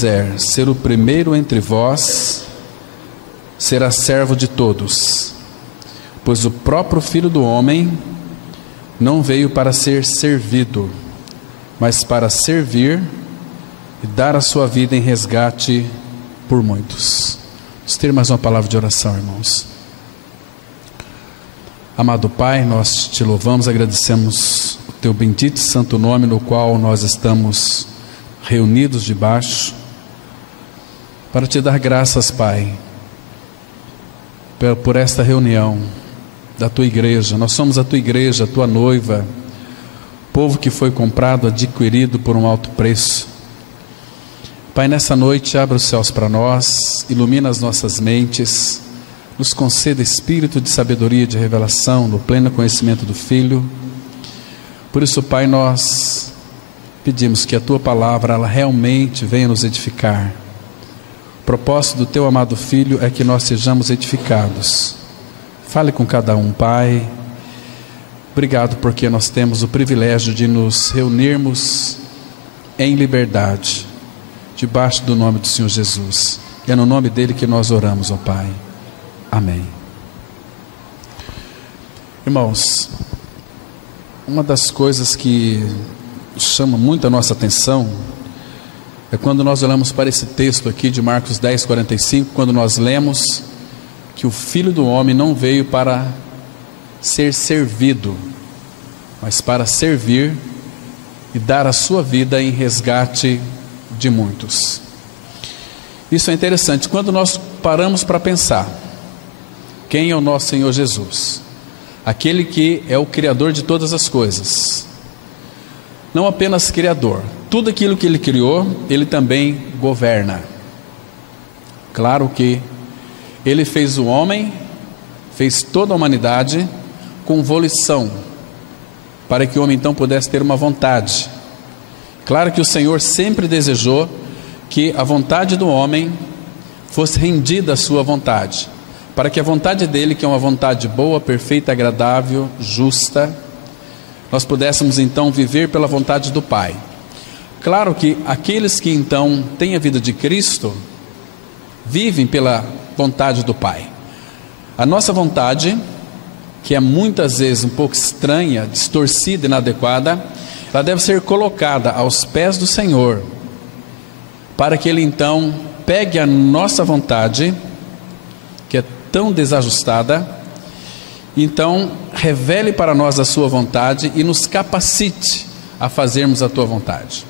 quiser ser o primeiro entre vós, será servo de todos. Pois o próprio Filho do Homem não veio para ser servido, mas para servir e dar a sua vida em resgate por muitos. Vamos ter mais uma palavra de oração, irmãos. Amado Pai, nós te louvamos, agradecemos o teu bendito e santo nome, no qual nós estamos reunidos debaixo, para te dar graças, Pai, por esta reunião da tua igreja. Nós somos a tua igreja, a tua noiva, povo que foi comprado, adquirido por um alto preço. Pai, nessa noite abre os céus para nós, ilumina as nossas mentes, nos conceda espírito de sabedoria e de revelação no pleno conhecimento do Filho. Por isso, Pai, nós pedimos que a tua palavra ela realmente venha nos edificar. O propósito do teu amado Filho é que nós sejamos edificados. Fale com cada um, Pai. Obrigado porque nós temos o privilégio de nos reunirmos em liberdade, debaixo do nome do Senhor Jesus. É no nome dele que nós oramos, ó Pai. Amém. Irmãos, uma das coisas que chama muito a nossa atenção é quando nós olhamos para esse texto aqui de Marcos 10, 45, quando nós lemos que o Filho do Homem não veio para ser servido, mas para servir e dar a sua vida em resgate de muitos. Isso é interessante, quando nós paramos para pensar, quem é o nosso Senhor Jesus? Aquele que é o Criador de todas as coisas. Não apenas Criador, tudo aquilo que Ele criou, Ele também governa. Claro que Ele fez o homem, fez toda a humanidade com volição, para que o homem então pudesse ter uma vontade. Claro que o Senhor sempre desejou que a vontade do homem fosse rendida à sua vontade, para que a vontade dele, que é uma vontade boa, perfeita, agradável, justa, nós pudéssemos então viver pela vontade do Pai. Claro que aqueles que então têm a vida de Cristo, vivem pela vontade do Pai. A nossa vontade, que é muitas vezes um pouco estranha, distorcida, inadequada, ela deve ser colocada aos pés do Senhor, para que Ele então pegue a nossa vontade, que é tão desajustada, então revele para nós a sua vontade e nos capacite a fazermos a tua vontade.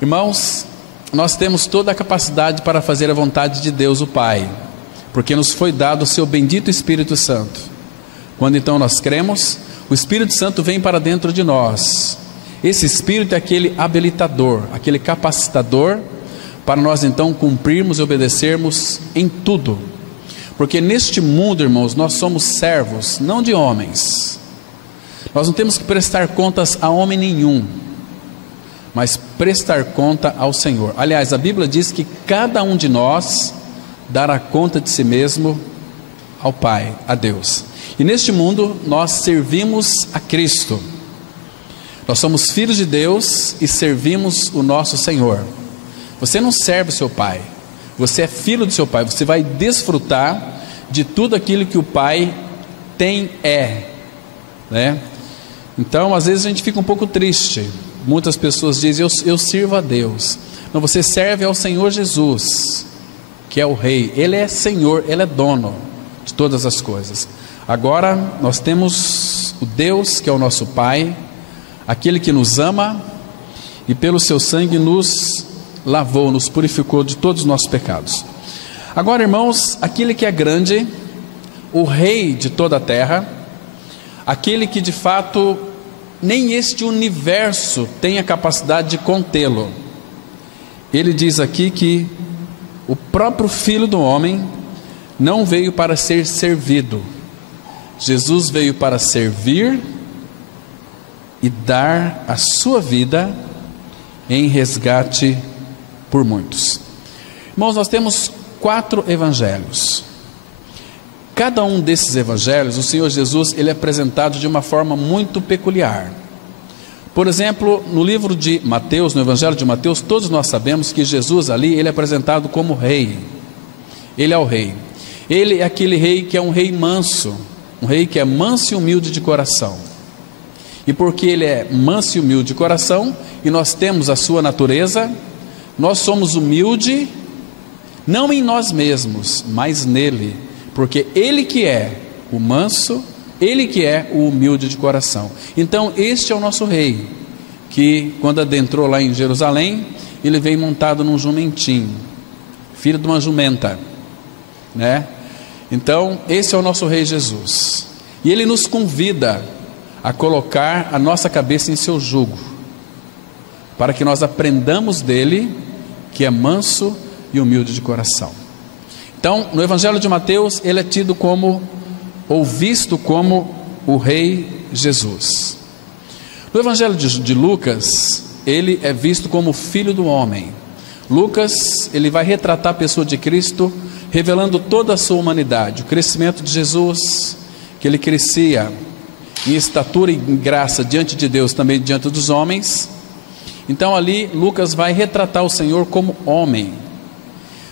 Irmãos, nós temos toda a capacidade para fazer a vontade de Deus o Pai, porque nos foi dado o seu bendito Espírito Santo. Quando então nós cremos, o Espírito Santo vem para dentro de nós. Esse Espírito é aquele habilitador, aquele capacitador, para nós então cumprirmos e obedecermos em tudo. Porque neste mundo, irmãos, nós somos servos, não de homens. Nós não temos que prestar contas a homem nenhum, mas prestar conta ao Senhor. Aliás, a Bíblia diz que cada um de nós dará conta de si mesmo ao Pai, a Deus. E neste mundo nós servimos a Cristo. Nós somos filhos de Deus e servimos o nosso Senhor. Você não serve o seu pai, você é filho do seu pai. Você vai desfrutar de tudo aquilo que o Pai tem, né? Então às vezes a gente fica um pouco triste. Muitas pessoas dizem, eu sirvo a Deus. Não, você serve ao Senhor Jesus, que é o Rei. Ele é Senhor, Ele é dono de todas as coisas. Agora nós temos o Deus que é o nosso Pai, aquele que nos ama e pelo seu sangue nos lavou, nos purificou de todos os nossos pecados. Agora, irmãos, aquele que é grande, o Rei de toda a terra, aquele que de fato nem este universo tem a capacidade de contê-lo, ele diz aqui que o próprio Filho do Homem não veio para ser servido. Jesus veio para servir e dar a sua vida em resgate por muitos. Irmãos, nós temos 4 evangelhos. Cada um desses evangelhos, o Senhor Jesus, ele é apresentado de uma forma muito peculiar. Por exemplo, no livro de Mateus, no Evangelho de Mateus, todos nós sabemos que Jesus ali, ele é apresentado como rei. Ele é o rei. Ele é aquele rei que é um rei manso, um rei que é manso e humilde de coração. E porque ele é manso e humilde de coração, e nós temos a sua natureza, nós somos humildes, não em nós mesmos, mas nele, porque ele que é o manso, ele que é o humilde de coração. Então este é o nosso rei, que quando adentrou lá em Jerusalém, ele veio montado num jumentinho, filho de uma jumenta, né? Então esse é o nosso rei Jesus, e ele nos convida a colocar a nossa cabeça em seu jugo, para que nós aprendamos dele, que é manso e humilde de coração. Então no Evangelho de Mateus, ele é tido como, ou visto como, o rei Jesus. No Evangelho de Lucas, ele é visto como filho do homem. Lucas, ele vai retratar a pessoa de Cristo, revelando toda a sua humanidade, o crescimento de Jesus, que ele crescia em estatura e em graça diante de Deus, também diante dos homens. Então ali Lucas vai retratar o Senhor como homem.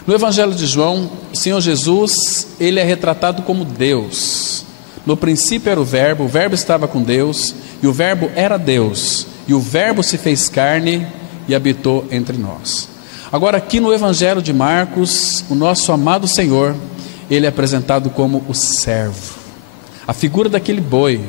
No Evangelho de João, o Senhor Jesus, ele é retratado como Deus. No princípio era o Verbo estava com Deus, e o Verbo era Deus, e o Verbo se fez carne e habitou entre nós. Agora aqui no Evangelho de Marcos, o nosso amado Senhor, ele é apresentado como o servo, a figura daquele boi,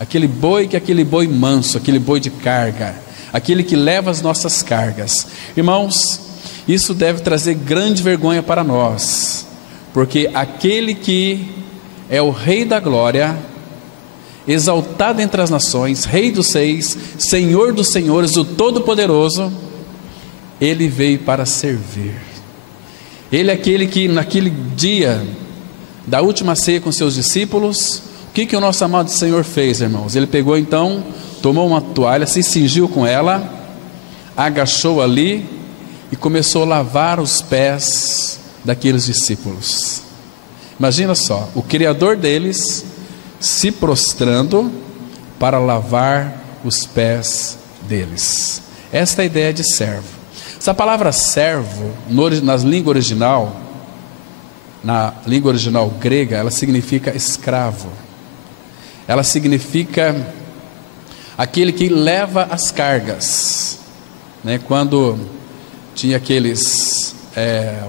aquele boi manso, aquele boi de carga, aquele que leva as nossas cargas. Irmãos, isso deve trazer grande vergonha para nós, porque aquele que é o Rei da glória, exaltado entre as nações, Rei dos reis, Senhor dos senhores, o Todo-Poderoso, ele veio para servir. Ele é aquele que naquele dia da última ceia com seus discípulos, o que o nosso amado Senhor fez, irmãos? Ele pegou então, tomou uma toalha, se cingiu com ela, agachou ali e começou a lavar os pés daqueles discípulos. Imagina só, o Criador deles se prostrando para lavar os pés deles. Esta é a ideia de servo. Essa palavra servo, na língua original grega, ela significa escravo. Ela significa aquele que leva as cargas, né? Quando tinha aqueles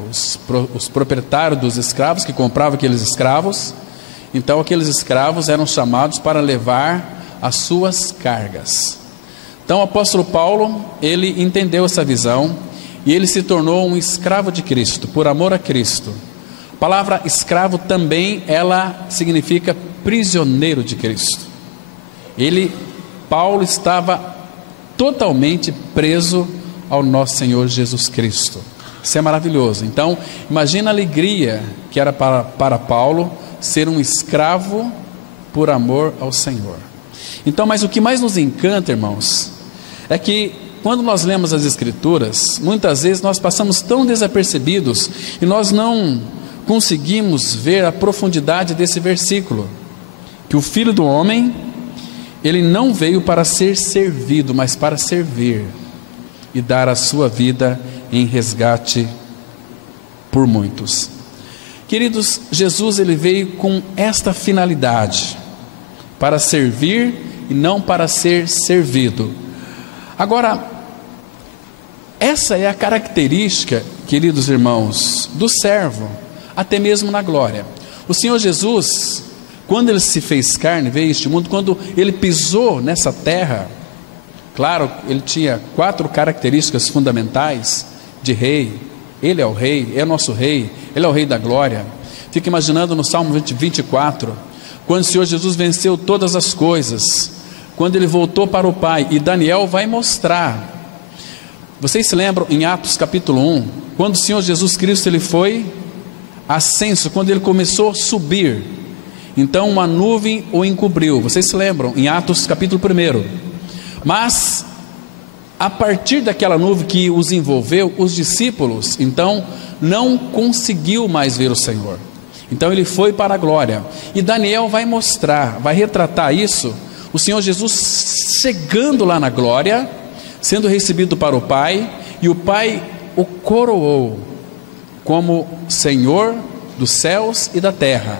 os proprietários dos escravos que compravam aqueles escravos, então aqueles escravos eram chamados para levar as suas cargas. Então o apóstolo Paulo, ele entendeu essa visão e ele se tornou um escravo de Cristo, por amor a Cristo. A palavra escravo também, ela significa prisioneiro de Cristo. Paulo estava totalmente preso ao nosso Senhor Jesus Cristo. Isso é maravilhoso. Então imagina a alegria que era para Paulo ser um escravo por amor ao Senhor. Então, mas o que mais nos encanta, irmãos, é que quando nós lemos as Escrituras, muitas vezes nós passamos tão desapercebidos e nós não conseguimos ver a profundidade desse versículo, que o Filho do Homem, ele não veio para ser servido, mas para servir e dar a sua vida em resgate por muitos. Queridos, Jesus, ele veio com esta finalidade, para servir e não para ser servido. Agora, essa é a característica, queridos irmãos, do servo, até mesmo na glória. O Senhor Jesus, quando ele se fez carne, veio a este mundo, quando ele pisou nessa terra, claro, ele tinha 4 características fundamentais de rei. Ele é o rei, é nosso rei, ele é o rei da glória. Fica imaginando no Salmo 24, quando o Senhor Jesus venceu todas as coisas, quando ele voltou para o Pai, e Daniel vai mostrar. Vocês se lembram em Atos capítulo 1, quando o Senhor Jesus Cristo ele foi ascenso, quando ele começou a subir, então uma nuvem o encobriu. Vocês se lembram em Atos capítulo 1. Mas a partir daquela nuvem que os envolveu, os discípulos então não conseguiu mais ver o Senhor. Então ele foi para a glória, e Daniel vai mostrar, vai retratar isso, o Senhor Jesus chegando lá na glória, sendo recebido para o Pai, e o Pai o coroou como Senhor dos céus e da terra.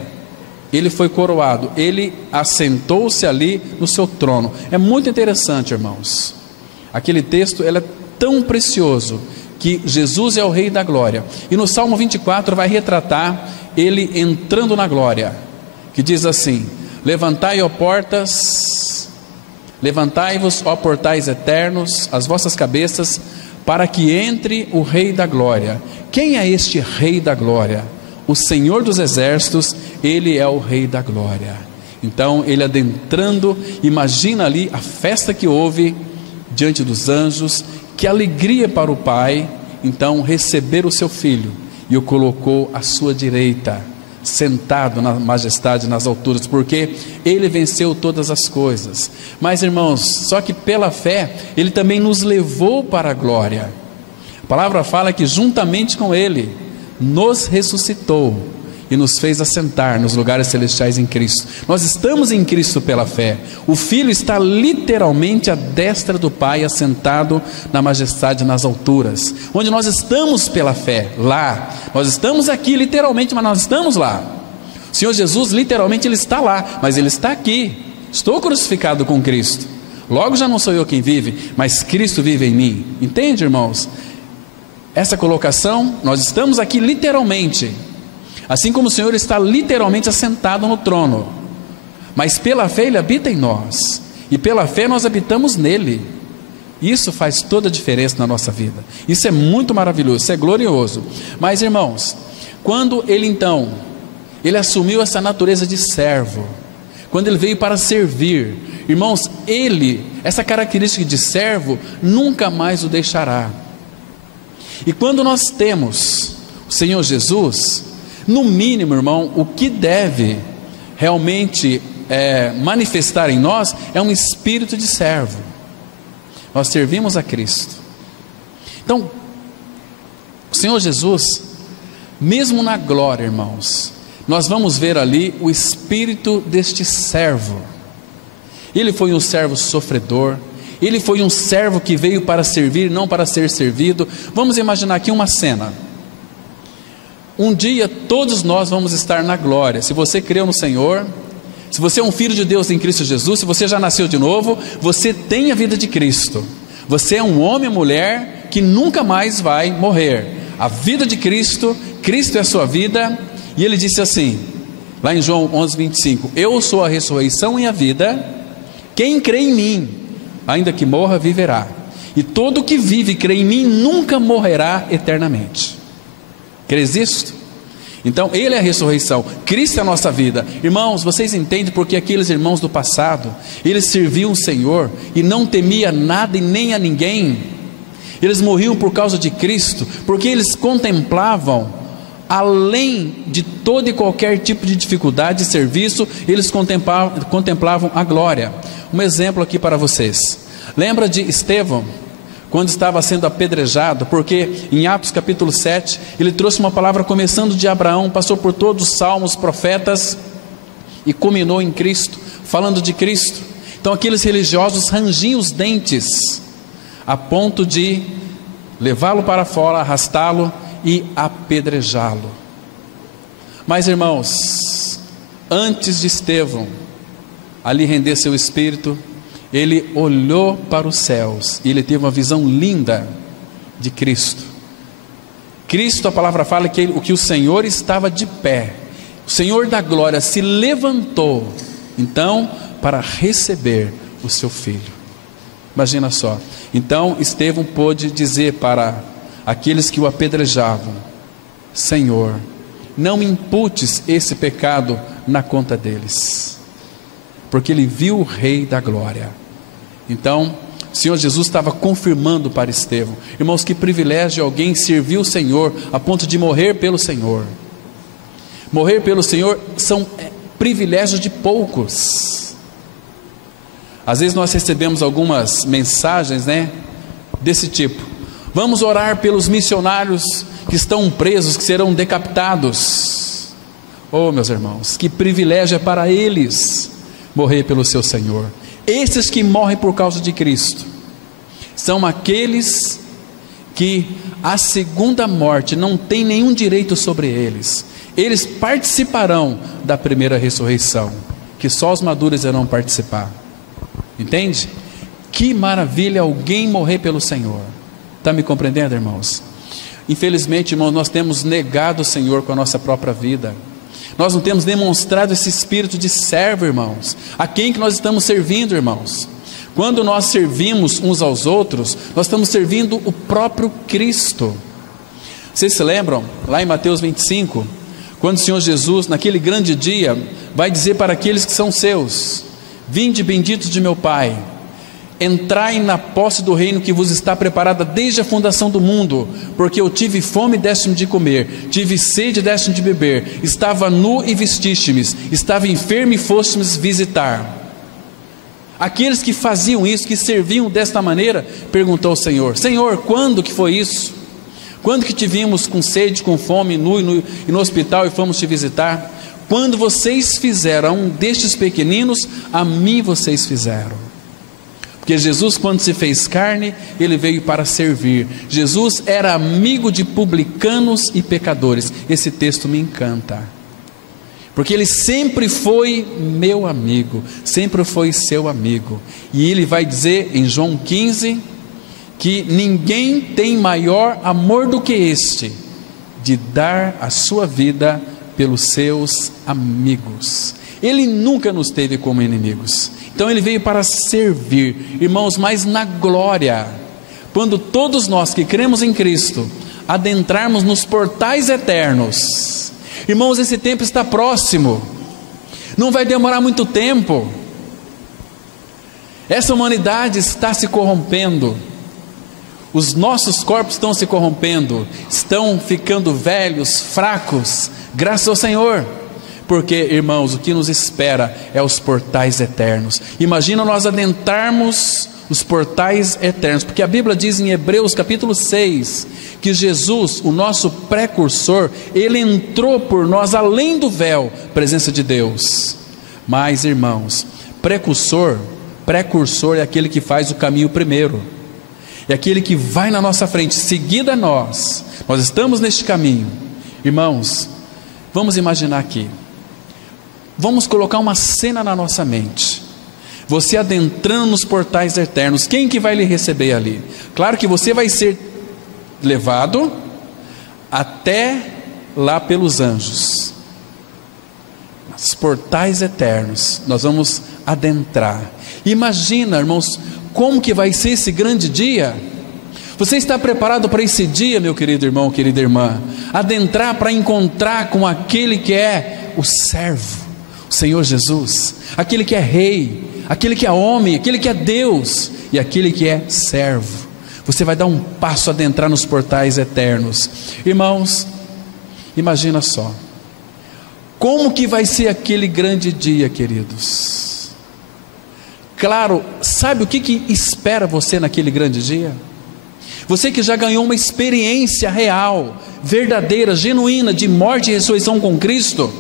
Ele foi coroado, ele assentou-se ali no seu trono. É muito interessante, irmãos. Aquele texto, ele é tão precioso, que Jesus é o Rei da glória. E no Salmo 24 vai retratar ele entrando na glória, que diz assim: levantai, ó portas, levantai-vos, ó portais eternos, as vossas cabeças, para que entre o Rei da glória. Quem é este Rei da glória? O Senhor dos exércitos, ele é o Rei da glória. Então ele adentrando, imagina ali a festa que houve diante dos anjos, que alegria para o Pai, então receber o seu filho, e o colocou à sua direita, sentado na majestade, nas alturas, porque ele venceu todas as coisas. Mas irmãos, só que pela fé, ele também nos levou para a glória. A palavra fala que juntamente com ele, nos ressuscitou, e nos fez assentar nos lugares celestiais em Cristo. Nós estamos em Cristo pela fé. O Filho está literalmente à destra do Pai, assentado na majestade, nas alturas, onde nós estamos pela fé, lá. Nós estamos aqui literalmente, mas nós estamos lá. O Senhor Jesus literalmente ele está lá, mas ele está aqui. Estou crucificado com Cristo, logo já não sou eu quem vive, mas Cristo vive em mim. Entende, irmãos? Essa colocação, nós estamos aqui literalmente, assim como o Senhor está literalmente assentado no trono, mas pela fé ele habita em nós, e pela fé nós habitamos nele. Isso faz toda a diferença na nossa vida. Isso é muito maravilhoso, isso é glorioso. Mas irmãos, quando ele então, ele assumiu essa natureza de servo, quando ele veio para servir, irmãos, ele, essa característica de servo, nunca mais o deixará. E quando nós temos o Senhor Jesus, no mínimo, irmão, o que deve realmente manifestar em nós é um espírito de servo. Nós servimos a Cristo. Então, o Senhor Jesus, mesmo na glória, irmãos, nós vamos ver ali o espírito deste servo. Ele foi um servo sofredor, ele foi um servo que veio para servir, não para ser servido. Vamos imaginar aqui uma cena. Um dia todos nós vamos estar na glória. Se você creu no Senhor, se você é um filho de Deus em Cristo Jesus, se você já nasceu de novo, você tem a vida de Cristo. Você é um homem ou mulher que nunca mais vai morrer. A vida de Cristo, Cristo é a sua vida. E ele disse assim, lá em João 11:25: eu sou a ressurreição e a vida, quem crê em mim, ainda que morra, viverá. E todo que vive e crê em mim nunca morrerá eternamente. Crês isto? Então ele é a ressurreição, Cristo é a nossa vida. Irmãos, vocês entendem porque aqueles irmãos do passado, eles serviam o Senhor e não temia nada e nem a ninguém. Eles morriam por causa de Cristo, porque eles contemplavam, além de todo e qualquer tipo de dificuldade e serviço, eles contemplavam a glória. Um exemplo aqui para vocês. Lembra de Estevão, quando estava sendo apedrejado? Porque em Atos capítulo 7, ele trouxe uma palavra começando de Abraão, passou por todos os salmos, profetas, e culminou em Cristo, falando de Cristo. Então aqueles religiosos rangiam os dentes, a ponto de levá-lo para fora, arrastá-lo e apedrejá-lo. Mas irmãos, antes de Estevão ali render seu espírito, ele olhou para os céus e ele teve uma visão linda de Cristo. Cristo, a palavra fala que o Senhor estava de pé, o Senhor da glória se levantou, então, para receber o seu filho. Imagina só. Então Estevão pôde dizer para aqueles que o apedrejavam: Senhor, não imputes esse pecado na conta deles, porque ele viu o Rei da glória. Então o Senhor Jesus estava confirmando para Estevão. Irmãos, que privilégio alguém servir o Senhor a ponto de morrer pelo Senhor. Morrer pelo Senhor são privilégios de poucos. Às vezes nós recebemos algumas mensagens, desse tipo: vamos orar pelos missionários que estão presos, que serão decapitados. Oh, meus irmãos, que privilégio é para eles morrer pelo seu Senhor. Esses que morrem por causa de Cristo são aqueles que a segunda morte não tem nenhum direito sobre eles. Eles participarão da primeira ressurreição, que só os maduros irão participar. Entende? Que maravilha alguém morrer pelo Senhor. Está me compreendendo, irmãos? Infelizmente, irmãos, nós temos negado o Senhor com a nossa própria vida. Nós não temos demonstrado esse espírito de servo, irmãos. A quem que nós estamos servindo, irmãos? Quando nós servimos uns aos outros, nós estamos servindo o próprio Cristo. Vocês se lembram, lá em Mateus 25, quando o Senhor Jesus, naquele grande dia, vai dizer para aqueles que são seus: vinde benditos de meu Pai, entrai na posse do reino que vos está preparada desde a fundação do mundo, porque eu tive fome e deste-me de comer, tive sede e deste-me de beber, estava nu e vestiste-me, estava enfermo e foste-me visitar. Aqueles que faziam isso, que serviam desta maneira, perguntou ao Senhor: Senhor, quando que foi isso? Quando que te vimos com sede, com fome, nu e no hospital e fomos te visitar? Quando vocês fizeram a um destes pequeninos, a mim vocês fizeram. Porque Jesus, quando se fez carne, ele veio para servir. Jesus era amigo de publicanos e pecadores. Esse texto me encanta, porque ele sempre foi meu amigo, sempre foi seu amigo. E ele vai dizer em João 15, que ninguém tem maior amor do que este, de dar a sua vida pelos seus amigos. Ele nunca nos teve como inimigos. Então ele veio para servir, irmãos, mas na glória, quando todos nós que cremos em Cristo adentrarmos nos portais eternos. Irmãos, esse tempo está próximo, não vai demorar muito tempo. Essa humanidade está se corrompendo, os nossos corpos estão se corrompendo, estão ficando velhos, fracos, graças ao Senhor. Porque, irmãos, o que nos espera é os portais eternos. Imagina nós adentrarmos os portais eternos, porque a Bíblia diz em Hebreus capítulo 6, que Jesus, o nosso precursor, ele entrou por nós além do véu, presença de Deus. Mas, irmãos, precursor é aquele que faz o caminho primeiro, é aquele que vai na nossa frente, seguido a nós estamos neste caminho. Irmãos, vamos imaginar aqui, vamos colocar uma cena na nossa mente, você adentrando nos portais eternos. Quem que vai lhe receber ali? Claro que você vai ser levado até lá pelos anjos, os portais eternos, nós vamos adentrar. Imagina, irmãos, como que vai ser esse grande dia? Você está preparado para esse dia, meu querido irmão, querida irmã? Adentrar para encontrar com aquele que é o servo, o Senhor Jesus, aquele que é rei, aquele que é homem, aquele que é Deus e aquele que é servo. Você vai dar um passo a adentrar nos portais eternos. Irmãos, imagina só, como que vai ser aquele grande dia, queridos? Claro, sabe o que espera você naquele grande dia? Você que já ganhou uma experiência real, verdadeira, genuína, de morte e ressurreição com Cristo,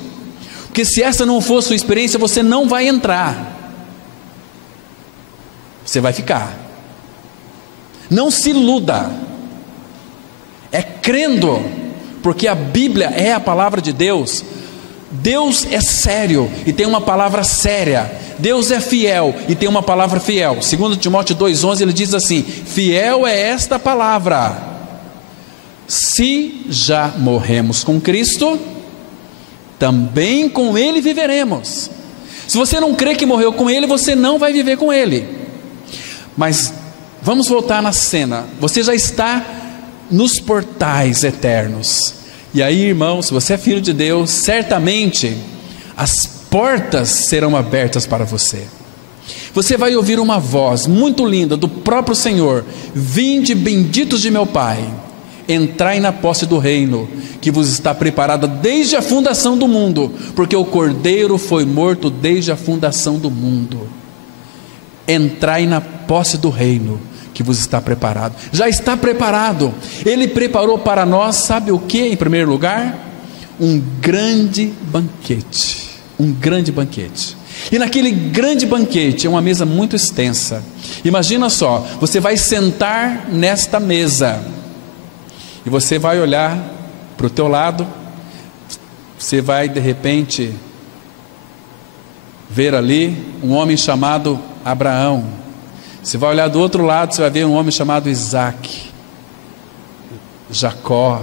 porque se essa não for sua experiência, você não vai entrar, você vai ficar. Não se iluda, é crendo, porque a Bíblia é a palavra de Deus. Deus é sério e tem uma palavra séria. Deus é fiel e tem uma palavra fiel. 2 Timóteo 2,11 ele diz assim: fiel é esta palavra, se já morremos com Cristo, também com Ele viveremos. Se você não crê que morreu com Ele, você não vai viver com Ele. Mas vamos voltar na cena. Você já está nos portais eternos. E aí, irmão, se você é filho de Deus, certamente as portas serão abertas para você. Você vai ouvir uma voz muito linda do próprio Senhor: vinde benditos de meu Pai, entrai na posse do reino que vos está preparado desde a fundação do mundo, porque o Cordeiro foi morto desde a fundação do mundo. Entrai na posse do reino que vos está preparado. Já está preparado. Ele preparou para nós, sabe o que em primeiro lugar? Um grande banquete. Um grande banquete. E naquele grande banquete, é uma mesa muito extensa. Imagina só, você vai sentar nesta mesa, e você vai olhar para o teu lado, você vai de repente ver ali um homem chamado Abraão. Você vai olhar do outro lado, você vai ver um homem chamado Isaac, Jacó.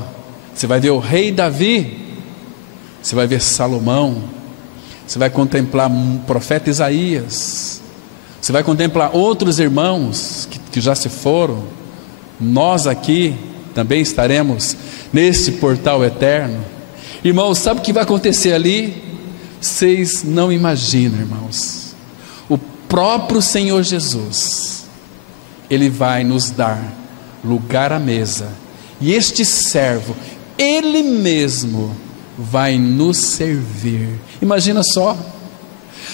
Você vai ver o rei Davi, você vai ver Salomão, você vai contemplar o profeta Isaías, você vai contemplar outros irmãos que já se foram. Nós aqui também estaremos nesse portal eterno. Irmãos, sabe o que vai acontecer ali? Vocês não imaginam, irmãos. O próprio Senhor Jesus, Ele vai nos dar lugar à mesa, e este servo, Ele mesmo vai nos servir. Imagina só,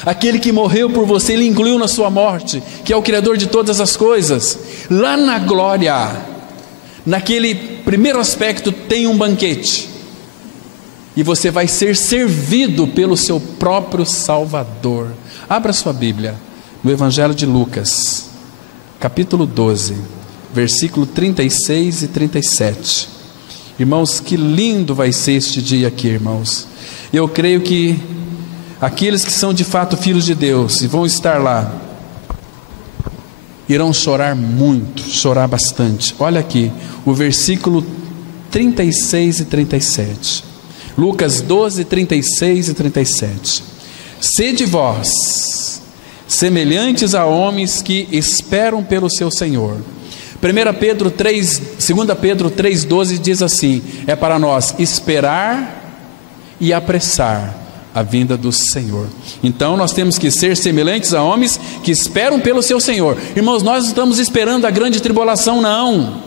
aquele que morreu por você, Ele incluiu na sua morte, que é o Criador de todas as coisas. Lá na glória, naquele primeiro aspecto, tem um banquete, e você vai ser servido pelo seu próprio Salvador. Abra sua Bíblia no Evangelho de Lucas, capítulo 12, versículo 36 e 37. Irmãos, que lindo vai ser este dia aqui, irmãos. Eu creio que aqueles que são de fato filhos de Deus e vão estar lá, irão chorar muito, chorar bastante. Olha aqui, o versículo 36 e 37. Lucas 12, 36 e 37. Sede vós semelhantes a homens que esperam pelo seu Senhor. 2 Pedro 3,12 diz assim: é para nós esperar e apressar a vinda do Senhor. Então nós temos que ser semelhantes a homens que esperam pelo seu Senhor. Irmãos, nós não estamos esperando a grande tribulação, não.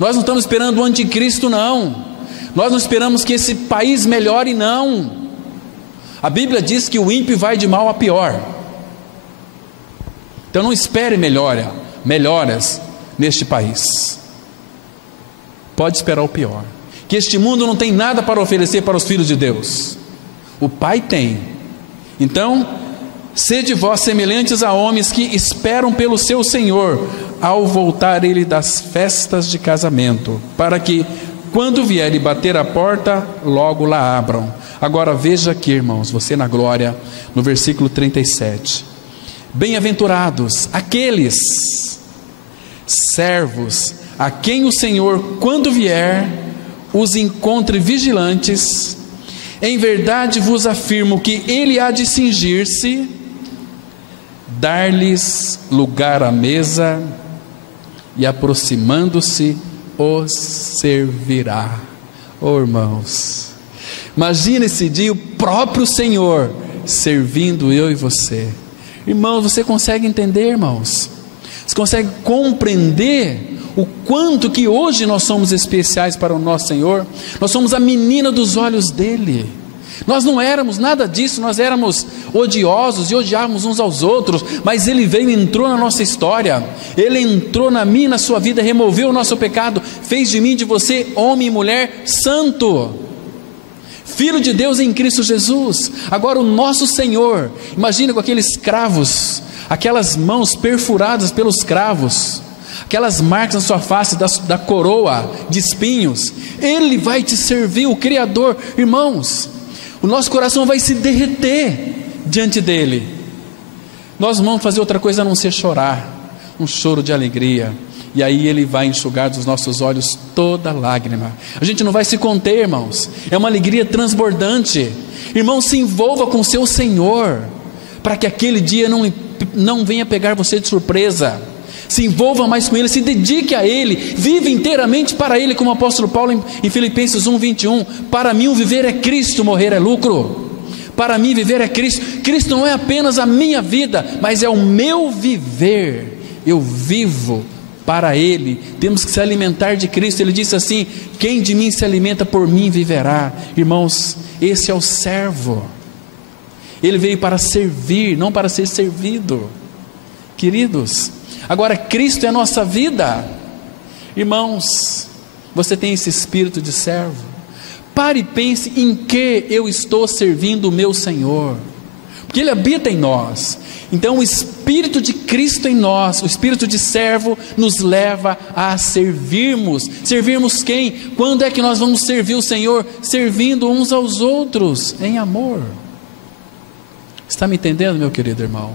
Nós não estamos esperando o anticristo, não. Nós não esperamos que esse país melhore, não. A Bíblia diz que o ímpio vai de mal a pior. Então não espere melhoras neste país. Pode esperar o pior, que este mundo não tem nada para oferecer para os filhos de Deus. O Pai tem. Então, sede vós semelhantes a homens que esperam pelo seu Senhor, ao voltar Ele das festas de casamento, para que, quando vier e bater a porta, logo lá abram. Agora veja aqui, irmãos, você na glória, no versículo 37. Bem-aventurados aqueles servos a quem o Senhor, quando vier, os encontre vigilantes. Em verdade vos afirmo que Ele há de cingir-se, dar-lhes lugar à mesa, e aproximando-se os servirá. Oh, irmãos, imagina esse dia, o próprio Senhor servindo eu e você. Irmãos, você consegue entender, irmãos? Você consegue compreender o quanto que hoje nós somos especiais para o nosso Senhor? Nós somos a menina dos olhos dele. Nós não éramos nada disso, nós éramos odiosos e odiávamos uns aos outros, mas Ele veio e entrou na nossa história. Ele entrou na minha e na sua vida, removeu o nosso pecado, fez de mim e de você homem e mulher santo, filho de Deus em Cristo Jesus. Agora o nosso Senhor, imagina com aqueles cravos, aquelas mãos perfuradas pelos cravos, aquelas marcas na sua face da coroa de espinhos. Ele vai te servir, o Criador. Irmãos, o nosso coração vai se derreter diante dele. Nós não vamos fazer outra coisa a não ser chorar, um choro de alegria, e aí Ele vai enxugar dos nossos olhos toda lágrima. A gente não vai se conter, irmãos, é uma alegria transbordante. Irmão, se envolva com o seu Senhor, para que aquele dia não venha pegar você de surpresa. Se envolva mais com Ele, se dedique a Ele, vive inteiramente para Ele, como o apóstolo Paulo em Filipenses 1:21, para mim o viver é Cristo, morrer é lucro. Para mim viver é Cristo. Cristo não é apenas a minha vida, mas é o meu viver. Eu vivo para Ele. Temos que se alimentar de Cristo. Ele disse assim: quem de mim se alimenta, por mim viverá. Irmãos, esse é o servo. Ele veio para servir, não para ser servido. Queridos, agora Cristo é a nossa vida. Irmãos, você tem esse espírito de servo? Pare e pense em que eu estou servindo o meu Senhor. porque Ele habita em nós. Então o Espírito de Cristo em nós, o Espírito de servo, nos leva a servirmos. Servirmos quem? Quando é que nós vamos servir o Senhor? Servindo uns aos outros, em amor. Está me entendendo, meu querido irmão?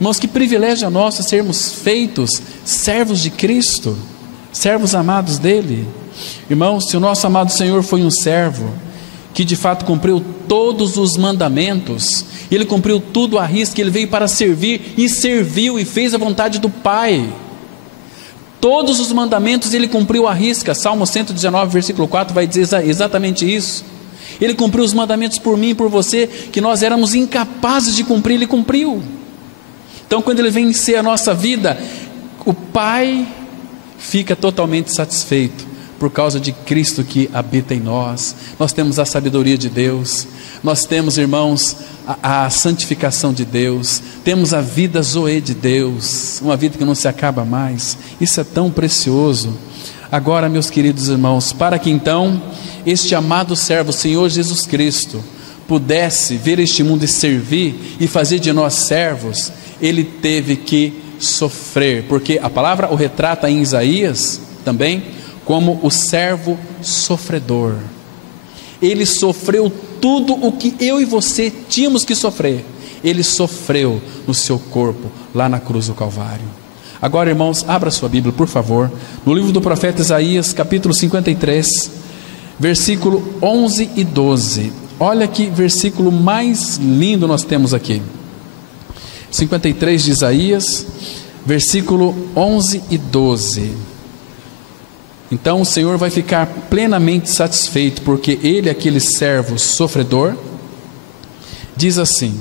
Irmãos, que privilégio nosso sermos feitos servos de Cristo, servos amados dEle. Irmãos, se o nosso amado Senhor foi um servo, que de fato cumpriu todos os mandamentos, Ele cumpriu tudo à risca, Ele veio para servir, e serviu, e fez a vontade do Pai. Todos os mandamentos Ele cumpriu à risca. Salmo 119, versículo 4 vai dizer exatamente isso. Ele cumpriu os mandamentos por mim e por você, que nós éramos incapazes de cumprir, Ele cumpriu. Então quando Ele vem ser a nossa vida, o Pai fica totalmente satisfeito, por causa de Cristo que habita em nós. Nós temos a sabedoria de Deus, nós temos, irmãos, a santificação de Deus, temos a vida Zoe de Deus, uma vida que não se acaba mais. Isso é tão precioso. Agora, meus queridos irmãos, para que então este amado servo, Senhor Jesus Cristo, pudesse ver este mundo e servir, e fazer de nós servos, Ele teve que sofrer, porque a palavra o retrata em Isaías também como o servo sofredor. Ele sofreu tudo o que eu e você tínhamos que sofrer. Ele sofreu no seu corpo, lá na cruz do Calvário. Agora, irmãos, abra sua Bíblia, por favor, no livro do profeta Isaías, capítulo 53, versículo 11 e 12. Olha que versículo mais lindo nós temos aqui. 53 de Isaías, versículo 11 e 12. Então o Senhor vai ficar plenamente satisfeito, porque Ele, aquele servo sofredor, diz assim,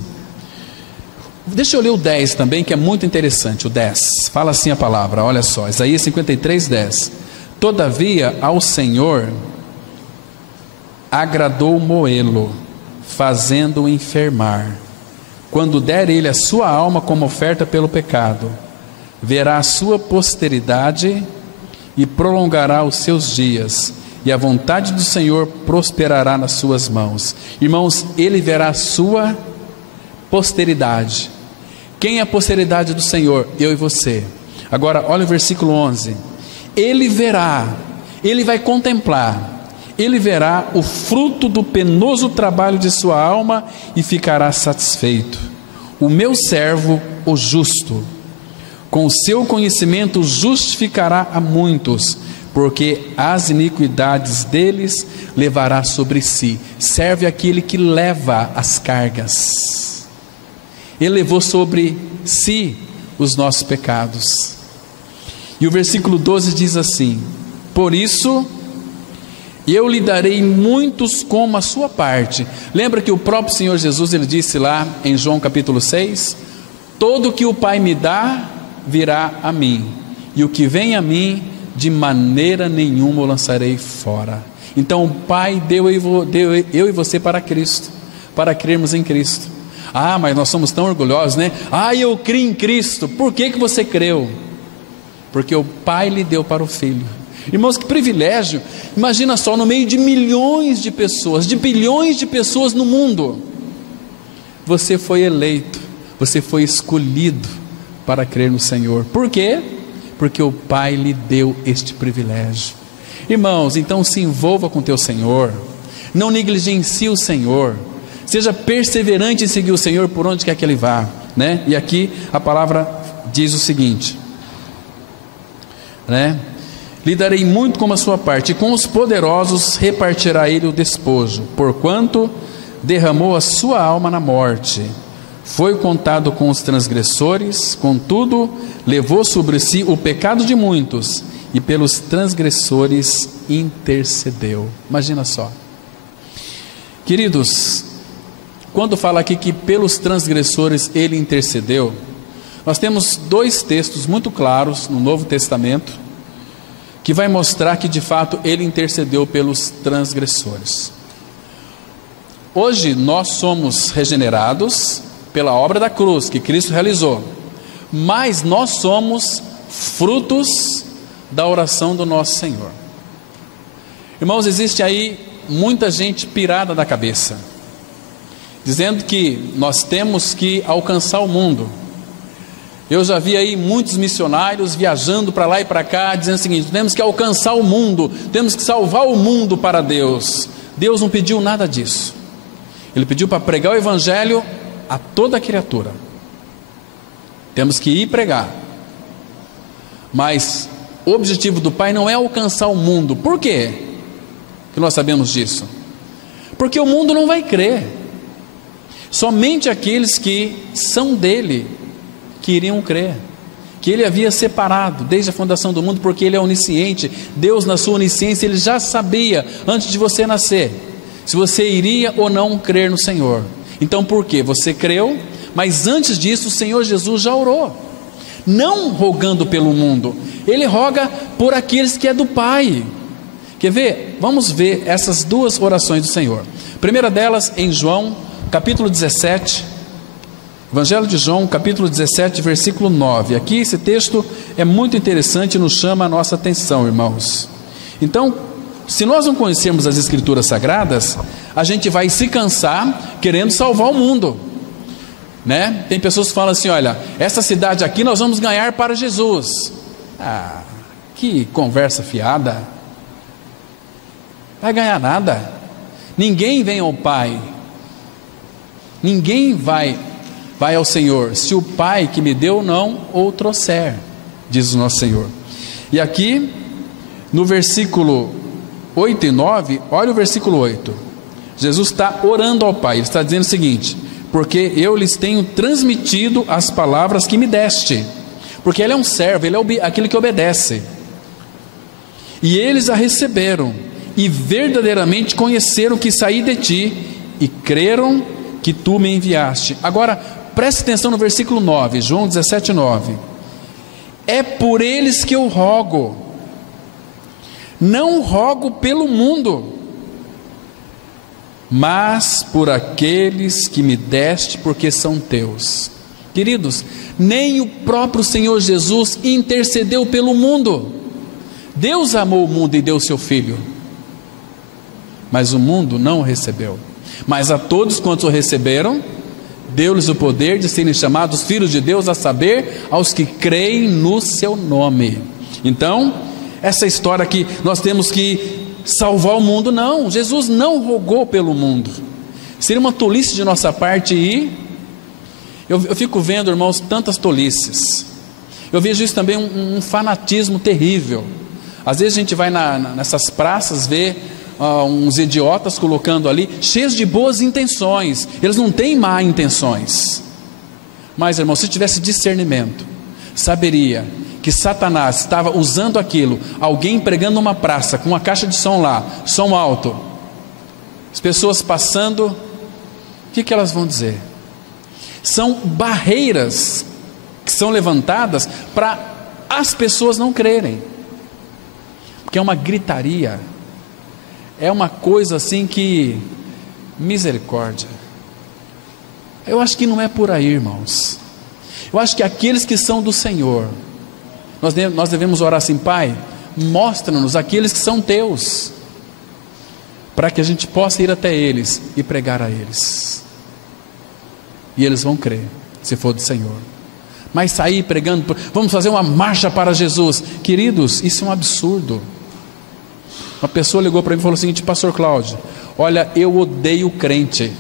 deixa eu ler o 10 também, que é muito interessante, o 10, fala assim a palavra, olha só, Isaías 53, 10, todavia ao Senhor agradou moê-lo, fazendo-o enfermar, quando der Ele a sua alma como oferta pelo pecado, verá a sua posteridade e prolongará os seus dias, e a vontade do Senhor prosperará nas suas mãos. Irmãos, Ele verá a sua posteridade. Quem é a posteridade do Senhor? Eu e você. Agora, olha o versículo 11. Ele verá, Ele vai contemplar, Ele verá o fruto do penoso trabalho de sua alma e ficará satisfeito. O meu servo, o justo, com o seu conhecimento justificará a muitos, porque as iniquidades deles levará sobre si. Serve aquele que leva as cargas. Ele levou sobre si os nossos pecados. E o versículo 12 diz assim, por isso eu lhe darei muitos como a sua parte. Lembra que o próprio Senhor Jesus, Ele disse lá em João capítulo 6, todo o que o Pai me dá, virá a mim, e o que vem a mim, de maneira nenhuma o lançarei fora. Então o Pai deu eu e você para Cristo, para crermos em Cristo. Ah, mas nós somos tão orgulhosos, né? Ah, eu criei em Cristo. Por que você creu? Porque o Pai lhe deu para o Filho. Irmãos, que privilégio. Imagina só, no meio de milhões de pessoas, de bilhões de pessoas no mundo, você foi eleito, você foi escolhido para crer no Senhor. Por quê? Porque o Pai lhe deu este privilégio. Irmãos, então se envolva com teu Senhor, não negligencie o Senhor, seja perseverante em seguir o Senhor por onde quer que Ele vá, né? E aqui a palavra diz o seguinte, né? Lhe darei muito como a sua parte, e com os poderosos repartirá Ele o despojo, porquanto derramou a sua alma na morte. Foi contado com os transgressores, contudo, levou sobre si o pecado de muitos, e pelos transgressores intercedeu. Imagina só. Queridos, quando fala aqui que pelos transgressores Ele intercedeu, nós temos dois textos muito claros no Novo Testamento, que vai mostrar que de fato Ele intercedeu pelos transgressores. Hoje nós somos regenerados pela obra da cruz que Cristo realizou, mas nós somos frutos da oração do nosso Senhor. Irmãos, existe aí muita gente pirada da cabeça, dizendo que nós temos que alcançar o mundo. Eu já vi aí muitos missionários viajando para lá e para cá, dizendo o seguinte: temos que alcançar o mundo, temos que salvar o mundo para Deus. Deus não pediu nada disso. Ele pediu para pregar o evangelho a toda criatura. Temos que ir pregar. Mas o objetivo do Pai não é alcançar o mundo. Por quê que nós sabemos disso? Porque o mundo não vai crer. Somente aqueles que são dele que iriam crer, que ele havia separado desde a fundação do mundo, porque ele é onisciente. Deus, na sua onisciência, ele já sabia antes de você nascer se você iria ou não crer no Senhor. Então por quê? Você creu, mas antes disso o Senhor Jesus já orou, não rogando pelo mundo, ele roga por aqueles que é do Pai. Quer ver? Vamos ver essas duas orações do Senhor. A primeira delas em João capítulo 17, Evangelho de João, capítulo 17, versículo 9. Aqui esse texto é muito interessante e nos chama a nossa atenção, irmãos. Então, se nós não conhecermos as Escrituras Sagradas, a gente vai se cansar querendo salvar o mundo, né? Tem pessoas que falam assim: olha, essa cidade aqui nós vamos ganhar para Jesus. Ah, que conversa fiada. Vai ganhar nada. Ninguém vem ao Pai, ninguém vai ao Senhor se o Pai que me deu não o trouxer, diz o nosso Senhor. E aqui no versículo 8 e 9, olha o versículo 8. Jesus está orando ao Pai, ele está dizendo o seguinte: porque eu lhes tenho transmitido as palavras que me deste. Porque ele é um servo, ele é aquele que obedece. E eles a receberam, e verdadeiramente conheceram que saí de ti, e creram que tu me enviaste. Agora, preste atenção no versículo 9, João 17, 9. É por eles que eu rogo, não rogo pelo mundo, mas por aqueles que me deste, porque são teus. Queridos, nem o próprio Senhor Jesus intercedeu pelo mundo. Deus amou o mundo e deu seu Filho, mas o mundo não o recebeu. Mas a todos quantos o receberam, deu-lhes o poder de serem chamados filhos de Deus, a saber, aos que creem no seu nome. Então, essa história que nós temos que salvar o mundo, não, Jesus não rogou pelo mundo. Seria uma tolice de nossa parte ir. Eu fico vendo, irmãos, tantas tolices. Eu vejo isso também um fanatismo terrível. Às vezes a gente vai nessas praças ver uns idiotas colocando ali, cheios de boas intenções. Eles não têm má intenções. Mas, irmão, se tivesse discernimento, saberia que Satanás estava usando aquilo. Alguém pregando numa praça com uma caixa de som lá, som alto, as pessoas passando, o que elas vão dizer? São barreiras que são levantadas para as pessoas não crerem, porque é uma gritaria, é uma coisa assim que, misericórdia. Eu acho que não é por aí, irmãos. Eu acho que aqueles que são do Senhor, nós devemos orar assim: Pai, mostra-nos aqueles que são teus, para que a gente possa ir até eles e pregar a eles, e eles vão crer, se for do Senhor. Mas sair pregando, vamos fazer uma marcha para Jesus, queridos, isso é um absurdo. Uma pessoa ligou para mim e falou o seguinte: Pastor Cláudio, olha, eu odeio crente,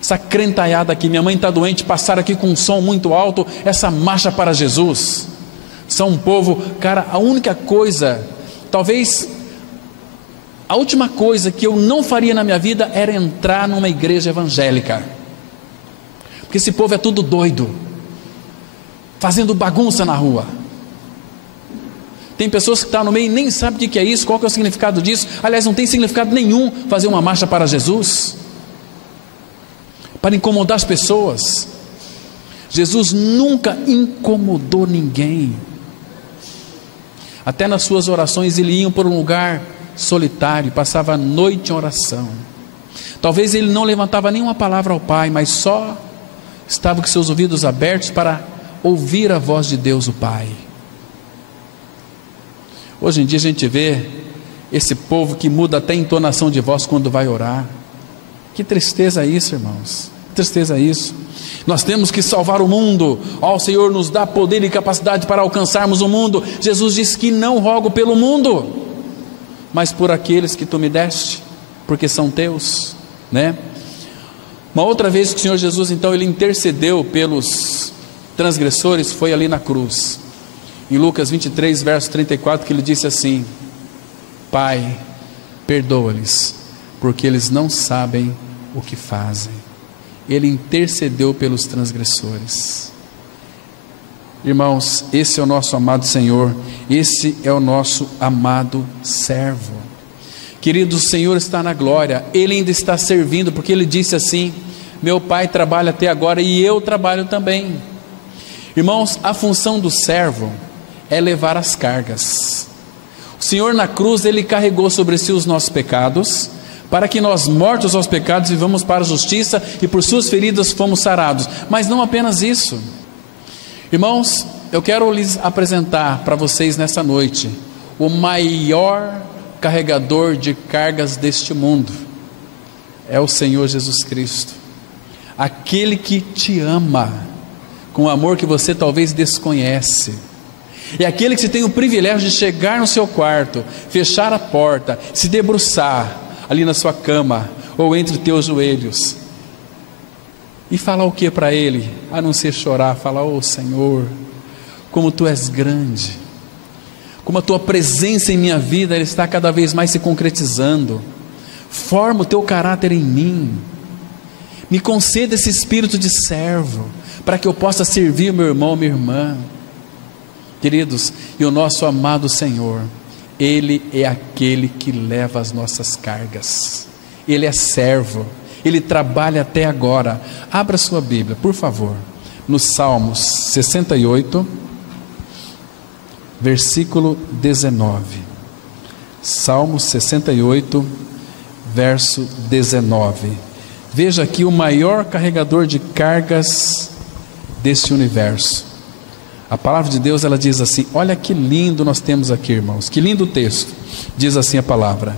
essa crentaiada aqui, minha mãe está doente, passaram aqui com um som muito alto, essa marcha para Jesus. São um povo, cara, a única coisa, talvez a última coisa que eu não faria na minha vida era entrar numa igreja evangélica, porque esse povo é tudo doido, fazendo bagunça na rua. Tem pessoas que estão no meio e nem sabem o que é isso, qual que é o significado disso. Aliás, não tem significado nenhum fazer uma marcha para Jesus, para incomodar as pessoas. Jesus nunca incomodou ninguém. Até nas suas orações ele ia por um lugar solitário, passava a noite em oração. Talvez ele não levantava nenhuma palavra ao Pai, mas só estava com seus ouvidos abertos para ouvir a voz de Deus o Pai. Hoje em dia a gente vê esse povo que muda até a entonação de voz quando vai orar. Que tristeza isso, irmãos, que tristeza isso. Nós temos que salvar o mundo. Ó, o Senhor nos dá poder e capacidade para alcançarmos o mundo. Jesus disse que não rogo pelo mundo, mas por aqueles que tu me deste, porque são teus, né? Uma outra vez que o Senhor Jesus, então, ele intercedeu pelos transgressores, foi ali na cruz, em Lucas 23, verso 34, que ele disse assim: Pai, perdoa-lhes, porque eles não sabem o que fazem. Ele intercedeu pelos transgressores. Irmãos, esse é o nosso amado Senhor, esse é o nosso amado servo. Queridos, o Senhor está na glória, Ele ainda está servindo, porque Ele disse assim: meu Pai trabalha até agora e eu trabalho também. Irmãos, a função do servo é levar as cargas. O Senhor na cruz, Ele carregou sobre si os nossos pecados, para que nós, mortos aos pecados, vivamos para a justiça, e por suas feridas fomos sarados. Mas não apenas isso. Irmãos, eu quero lhes apresentar para vocês nessa noite o maior carregador de cargas deste mundo. É o Senhor Jesus Cristo, aquele que te ama com um amor que você talvez desconhece. É aquele que você tem o privilégio de chegar no seu quarto, fechar a porta, se debruçar ali na sua cama, ou entre teus joelhos, e falar o que para Ele? A não ser chorar, falar: oh Senhor, como Tu és grande, como a Tua presença em minha vida ela está cada vez mais se concretizando. Forma o Teu caráter em mim, me conceda esse espírito de servo, para que eu possa servir meu irmão, minha irmã. Queridos, e o nosso amado Senhor, Ele é aquele que leva as nossas cargas. Ele é servo, Ele trabalha até agora. Abra sua Bíblia, por favor, no Salmos 68, versículo 19. Salmos 68, verso 19. Veja aqui o maior carregador de cargas deste universo. A palavra de Deus, ela diz assim, olha que lindo nós temos aqui, irmãos, que lindo texto. Diz assim a palavra: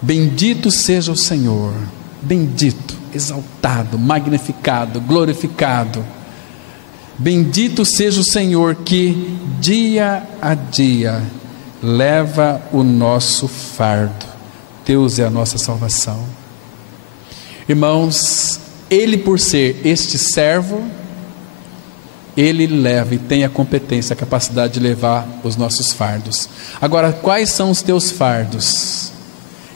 bendito seja o Senhor, bendito, exaltado, magnificado, glorificado. Bendito seja o Senhor que dia a dia leva o nosso fardo. Deus é a nossa salvação. Irmãos, Ele, por ser este servo, Ele leva e tem a competência, a capacidade de levar os nossos fardos. Agora, quais são os teus fardos?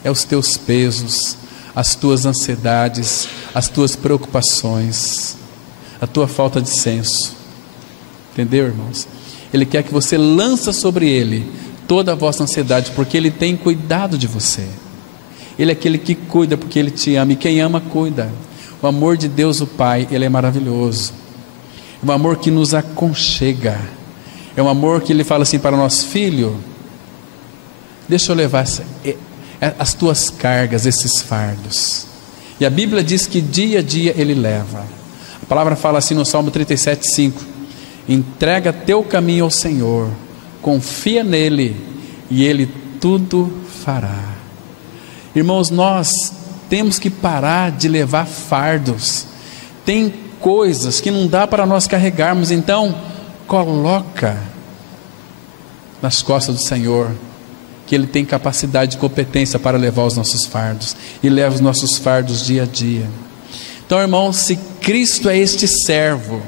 É os teus pesos, as tuas ansiedades, as tuas preocupações, a tua falta de senso. Entendeu, irmãos? Ele quer que você lance sobre Ele toda a vossa ansiedade, porque Ele tem cuidado de você. Ele é aquele que cuida, porque Ele te ama, e quem ama, cuida. O amor de Deus, o Pai, Ele é maravilhoso. É um amor que nos aconchega. É um amor que Ele fala assim para nós: filho, deixa eu levar as tuas cargas, esses fardos. E a Bíblia diz que dia a dia Ele leva. A palavra fala assim no Salmo 37:5: entrega teu caminho ao Senhor, confia nele, e Ele tudo fará. Irmãos, nós temos que parar de levar fardos. Tem coisas que não dá para nós carregarmos, então coloca nas costas do Senhor, que Ele tem capacidade e competência para levar os nossos fardos, e leva os nossos fardos dia a dia. Então, irmãos, se Cristo é este servo,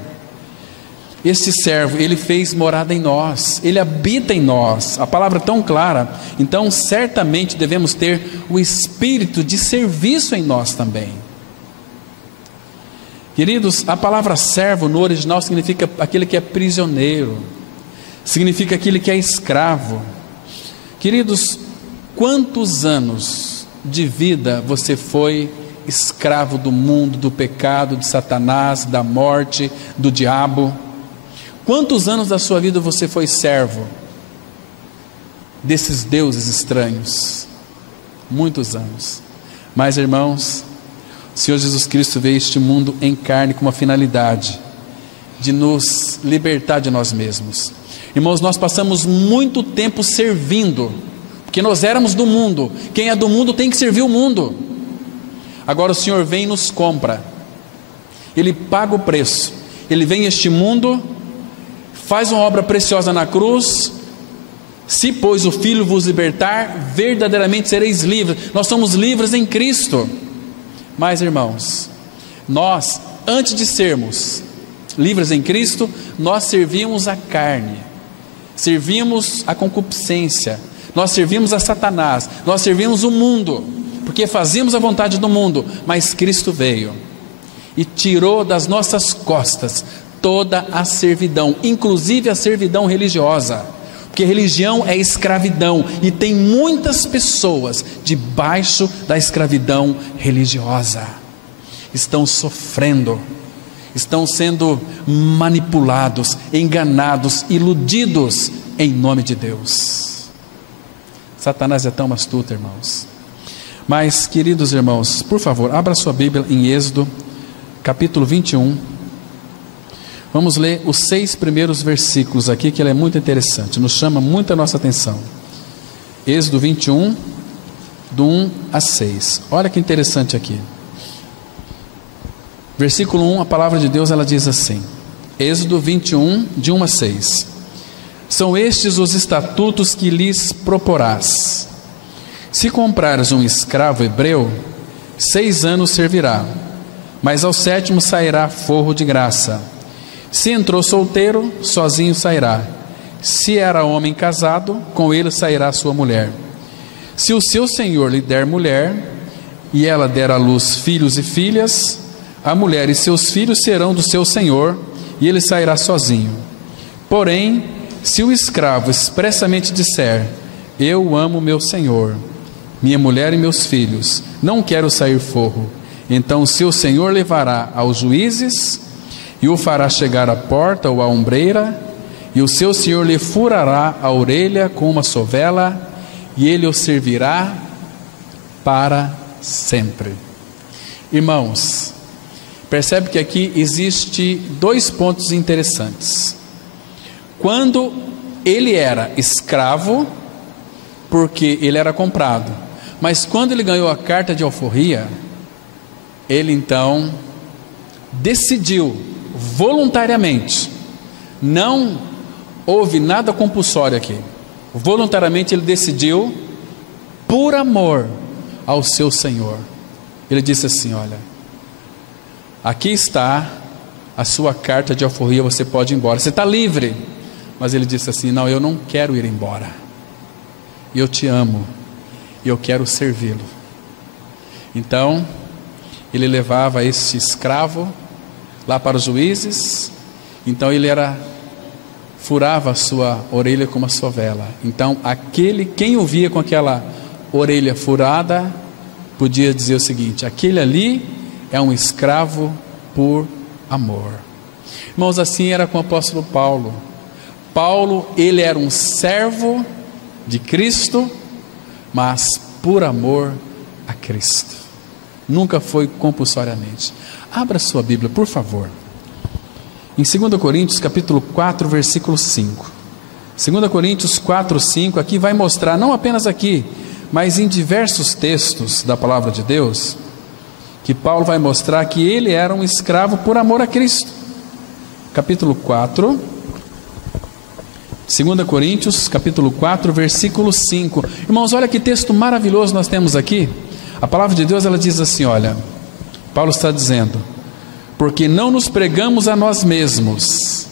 Ele fez morada em nós, Ele habita em nós, a palavra é tão clara. Então certamente devemos ter o espírito de serviço em nós também. Queridos, a palavra servo no original significa aquele que é prisioneiro, significa aquele que é escravo. Queridos, quantos anos de vida você foi escravo do mundo, do pecado, de Satanás, da morte, do diabo? Quantos anos da sua vida você foi servo desses deuses estranhos? Muitos anos. Mas, irmãos, o Senhor Jesus Cristo veio a este mundo em carne com uma finalidade de nos libertar de nós mesmos. Irmãos, nós passamos muito tempo servindo, porque nós éramos do mundo. Quem é do mundo tem que servir o mundo. Agora o Senhor vem e nos compra. Ele paga o preço. Ele vem a este mundo, faz uma obra preciosa na cruz. Se, pois, o Filho vos libertar, verdadeiramente sereis livres. Nós somos livres em Cristo. Mas, irmãos, nós, antes de sermos livres em Cristo, nós servíamos a carne, servíamos a concupiscência, nós servíamos a Satanás, nós servíamos o mundo, porque fazíamos a vontade do mundo. Mas Cristo veio e tirou das nossas costas toda a servidão, inclusive a servidão religiosa, porque religião é escravidão, e tem muitas pessoas debaixo da escravidão religiosa, estão sofrendo, estão sendo manipulados, enganados, iludidos em nome de Deus. Satanás é tão astuto, irmãos. Mas, queridos irmãos, por favor, abra sua Bíblia em Êxodo, capítulo 21. Vamos ler os 6 primeiros versículos aqui, que ele é muito interessante, nos chama muito a nossa atenção. Êxodo 21, do 1 a 6. Olha que interessante aqui. Versículo 1, a palavra de Deus, ela diz assim, Êxodo 21, de 1 a 6. São estes os estatutos que lhes proporás. Se comprares um escravo hebreu, 6 anos servirá, mas ao 7º sairá forro de graça. Se entrou solteiro, sozinho sairá. Se era homem casado, com ele sairá sua mulher. Se o seu senhor lhe der mulher, e ela der à luz filhos e filhas, a mulher e seus filhos serão do seu senhor, e ele sairá sozinho. Porém, se o escravo expressamente disser, eu amo meu senhor, minha mulher e meus filhos, não quero sair forro, então o seu senhor levará aos juízes, e o fará chegar à porta ou à ombreira, e o seu senhor lhe furará a orelha com uma sovela, e ele o servirá para sempre. Irmãos, percebe que aqui existe 2 pontos interessantes. Quando ele era escravo, porque ele era comprado, mas quando ele ganhou a carta de alforria, ele então decidiu voluntariamente, não houve nada compulsório aqui, voluntariamente ele decidiu, por amor ao seu Senhor, ele disse assim, olha, aqui está a sua carta de alforria, você pode ir embora, você está livre. Mas ele disse assim, não, eu não quero ir embora, eu te amo, e eu quero servi-lo. Então ele levava esse escravo lá para os juízes, então ele furava a sua orelha com uma sovela. Então quem o via com aquela orelha furada, podia dizer o seguinte, aquele ali é um escravo por amor. Irmãos, assim era com o apóstolo Paulo. Paulo, ele era um servo de Cristo, mas por amor a Cristo, nunca foi compulsoriamente. Abra sua Bíblia, por favor, em 2 Coríntios capítulo 4, versículo 5. 2 Coríntios 4, 5, aqui vai mostrar, não apenas aqui, mas em diversos textos da palavra de Deus, que Paulo vai mostrar que ele era um escravo por amor a Cristo. Capítulo 4, 2 Coríntios, capítulo 4, versículo 5. Irmãos, olha que texto maravilhoso nós temos aqui. A palavra de Deus, ela diz assim, olha, Paulo está dizendo, porque não nos pregamos a nós mesmos,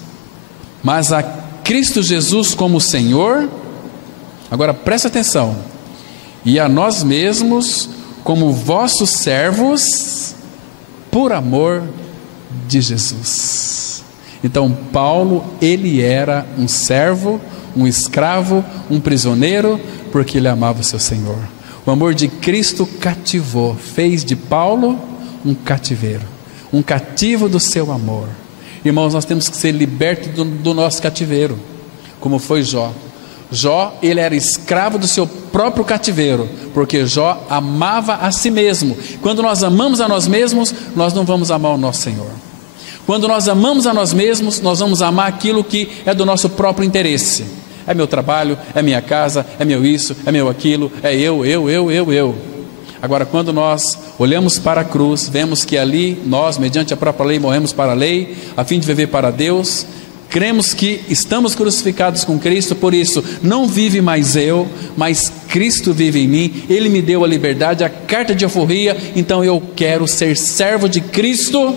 mas a Cristo Jesus como Senhor, agora presta atenção, e a nós mesmos como vossos servos, por amor de Jesus. Então Paulo, ele era um servo, um escravo, um prisioneiro, porque ele amava o seu Senhor. O amor de Cristo cativou, fez de Paulo um cativeiro, um cativo do seu amor. Irmãos, nós temos que ser libertos do nosso cativeiro, como foi Jó. Jó, ele era escravo do seu próprio cativeiro, porque Jó amava a si mesmo. Quando nós amamos a nós mesmos, nós não vamos amar o nosso Senhor. Quando nós amamos a nós mesmos, nós vamos amar aquilo que é do nosso próprio interesse. É meu trabalho, é minha casa, é meu isso, é meu aquilo, é eu. Agora, quando nós olhamos para a cruz, vemos que ali nós, mediante a própria lei, morremos para a lei, a fim de viver para Deus. Cremos que estamos crucificados com Cristo, por isso não vive mais eu, mas Cristo vive em mim. Ele me deu a liberdade, a carta de alforria, então eu quero ser servo de Cristo,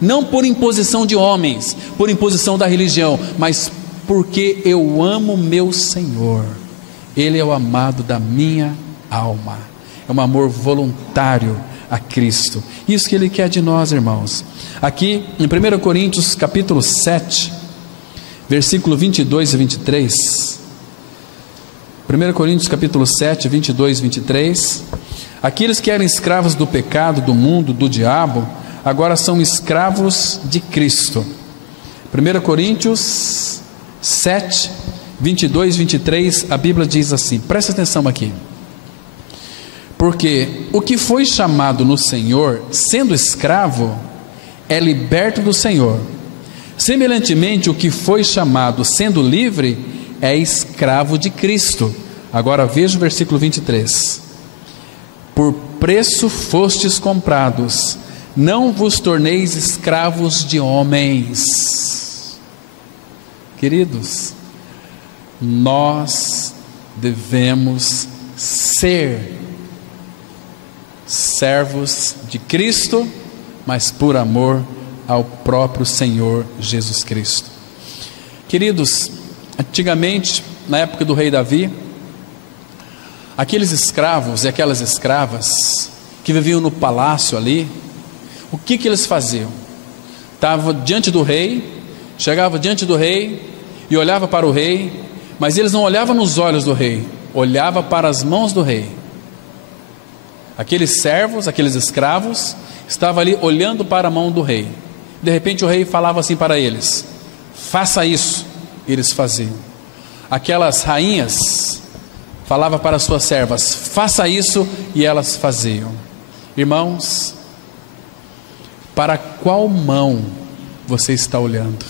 não por imposição de homens, por imposição da religião, mas porque eu amo meu Senhor. Ele é o amado da minha alma, é um amor voluntário a Cristo. Isso que Ele quer de nós, irmãos. Aqui em 1 Coríntios capítulo 7, versículo 22 e 23, 1 Coríntios capítulo 7, 22 e 23, aqueles que eram escravos do pecado, do mundo, do diabo, agora são escravos de Cristo. 1 Coríntios 7, 22 e 23, a Bíblia diz assim, presta atenção aqui: porque o que foi chamado no Senhor, sendo escravo, é liberto do Senhor. Semelhantemente, o que foi chamado sendo livre, é escravo de Cristo. Agora veja o versículo 23. Por preço fostes comprados, não vos torneis escravos de homens. Queridos, nós devemos ser servos de Cristo, mas por amor ao próprio Senhor Jesus Cristo. Queridos, antigamente, na época do rei Davi, aqueles escravos e aquelas escravas que viviam no palácio ali, o que eles faziam? Estavam diante do rei, chegavam diante do rei e olhava para o rei, mas eles não olhavam nos olhos do rei, olhava para as mãos do rei. Aqueles servos, aqueles escravos, estavam ali olhando para a mão do rei. De repente o rei falava assim para eles: faça isso. Eles faziam. Aquelas rainhas falavam para as suas servas: faça isso, e elas faziam. Irmãos, para qual mão você está olhando?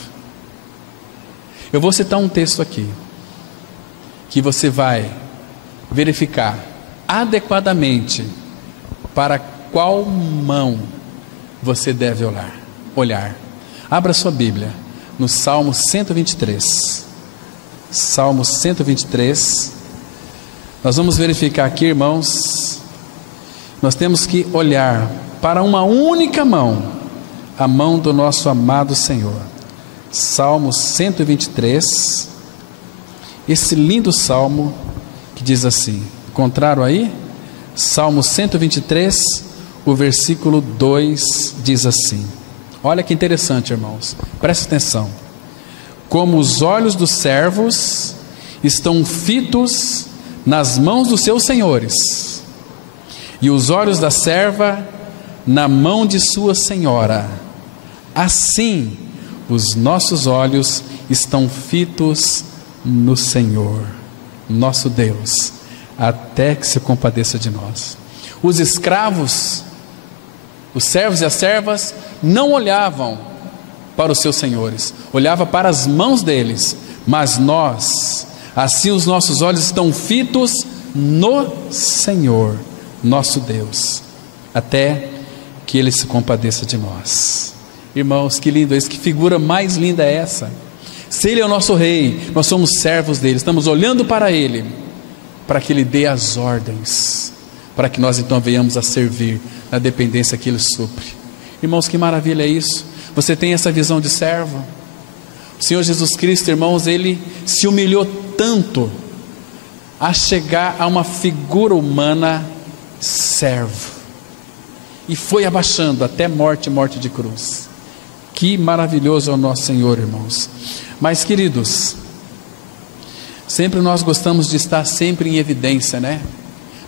Eu vou citar um texto aqui, que você vai verificar adequadamente para qual mão você deve olhar. Abra sua Bíblia no Salmo 123. Salmo 123. Nós vamos verificar aqui, irmãos. Nós temos que olhar para uma única mão, a mão do nosso amado Senhor. Salmo 123. Esse lindo salmo que diz assim, encontraram aí? Salmo 123, o versículo 2 diz assim, olha que interessante, irmãos, presta atenção: como os olhos dos servos estão fitos nas mãos dos seus senhores, e os olhos da serva na mão de sua senhora, assim os nossos olhos estão fitos no Senhor, nosso Deus, até que se compadeça de nós. Os escravos, os servos e as servas não olhavam para os seus senhores, olhavam para as mãos deles, mas nós, assim os nossos olhos estão fitos no Senhor, nosso Deus, até que Ele se compadeça de nós. Irmãos, que lindo isso, que figura mais linda é essa? Se Ele é o nosso Rei, nós somos servos dEle, estamos olhando para Ele, para que Ele dê as ordens, para que nós então venhamos a servir na dependência que Ele supre. Irmãos, que maravilha é isso? Você tem essa visão de servo? O Senhor Jesus Cristo, irmãos, Ele se humilhou tanto a chegar a uma figura humana servo, e foi abaixando até morte de cruz. Que maravilhoso é o nosso Senhor, irmãos. Mas, queridos, sempre nós gostamos de estar sempre em evidência, né?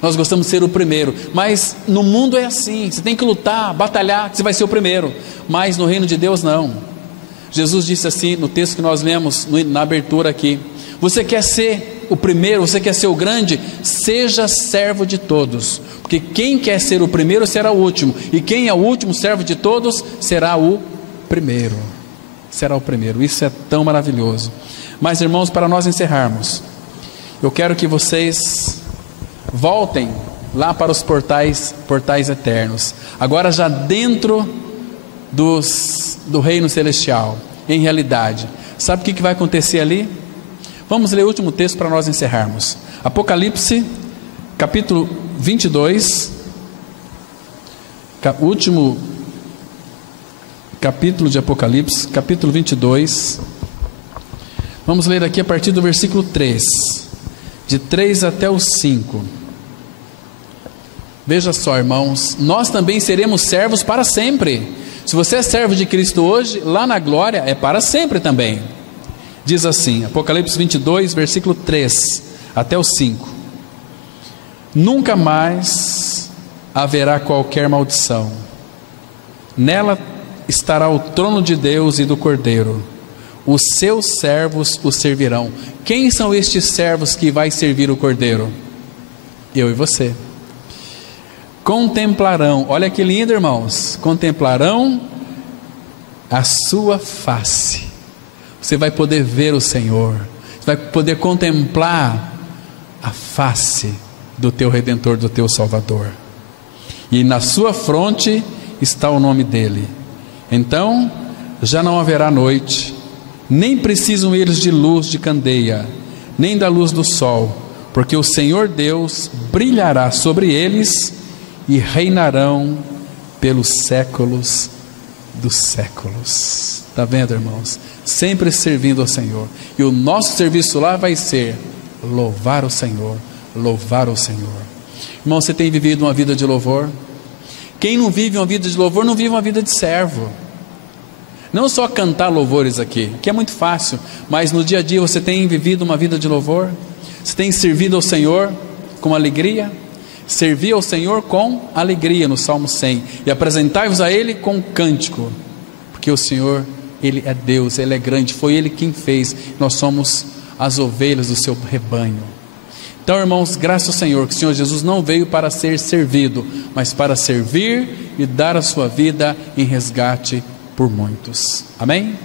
Nós gostamos de ser o primeiro, mas no mundo é assim, você tem que lutar, batalhar, que você vai ser o primeiro, mas no reino de Deus não. Jesus disse assim, no texto que nós lemos na abertura aqui: você quer ser o primeiro, você quer ser o grande, seja servo de todos, porque quem quer ser o primeiro será o último, e quem é o último servo de todos será o primeiro. Será o primeiro. Isso é tão maravilhoso. Mas, irmãos, para nós encerrarmos, eu quero que vocês voltem lá para os portais eternos. Agora já dentro do reino celestial, em realidade. Sabe o que vai acontecer ali? Vamos ler o último texto para nós encerrarmos. Apocalipse, capítulo 22, último capítulo de Apocalipse, capítulo 22. Vamos ler aqui a partir do versículo 3, de 3 até o 5. Veja só, irmãos, nós também seremos servos para sempre. Se você é servo de Cristo hoje, lá na glória é para sempre também. Diz assim, Apocalipse 22, versículo 3 até o 5. Nunca mais haverá qualquer maldição. Nela estará o trono de Deus e do Cordeiro. Os seus servos o servirão. Quem são estes servos que vai servir o Cordeiro? Eu e você. Contemplarão, olha que lindo, irmãos, contemplarão a sua face. Você vai poder ver o Senhor, você vai poder contemplar a face do teu Redentor, do teu Salvador, e na sua fronte está o nome dele. Então já não haverá noite, nem precisam eles de luz de candeia, nem da luz do sol, porque o Senhor Deus brilhará sobre eles e reinarão pelos séculos dos séculos. Está vendo, irmãos? Sempre servindo ao Senhor. E o nosso serviço lá vai ser louvar o Senhor, louvar o Senhor. Irmão, você tem vivido uma vida de louvor? Quem não vive uma vida de louvor, não vive uma vida de servo. Não só cantar louvores aqui, que é muito fácil, mas no dia a dia você tem vivido uma vida de louvor? Você tem servido ao Senhor com alegria? Servir ao Senhor com alegria, no Salmo 100, e apresentai-vos a Ele com cântico, porque o Senhor, Ele é Deus, Ele é grande, foi Ele quem fez, nós somos as ovelhas do seu rebanho. Então, irmãos, graças ao Senhor, que o Senhor Jesus não veio para ser servido, mas para servir e dar a sua vida em resgate por muitos. Amém?